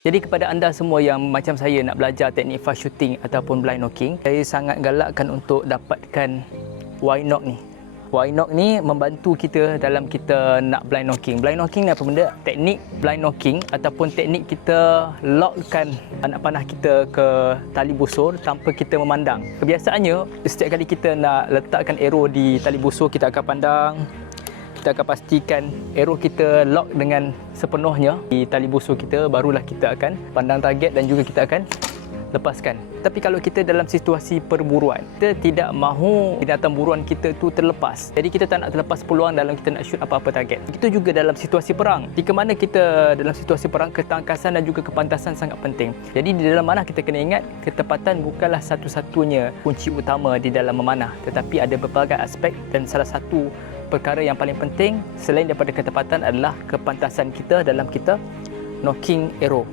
Jadi kepada anda semua yang macam saya nak belajar teknik fast shooting ataupun blind knocking, saya sangat galakkan untuk dapatkan Y-Knock ni. Y-Knock ni membantu kita dalam kita nak blind knocking. Blind knocking ni apa benda? Teknik blind knocking ataupun teknik kita lockkan anak panah kita ke tali busur tanpa kita memandang. Kebiasaannya, setiap kali kita nak letakkan arrow di tali busur, kita akan pandang. Kita akan pastikan arrow kita lock dengan sepenuhnya di tali busur kita, barulah kita akan pandang target dan juga kita akan lepaskan. Tapi kalau kita dalam situasi perburuan, kita tidak mahu binatang buruan kita tu terlepas. Jadi kita tak nak terlepas peluang dalam kita nak shoot apa-apa target. Begitu juga dalam situasi perang. Jika mana kita dalam situasi perang, ketangkasan dan juga kepantasan sangat penting. Jadi di dalam manah kita kena ingat, ketepatan bukanlah satu-satunya kunci utama di dalam memanah, tetapi ada berbagai aspek dan salah satu perkara yang paling penting selain daripada ketepatan adalah kepantasan kita dalam kita knocking arrow.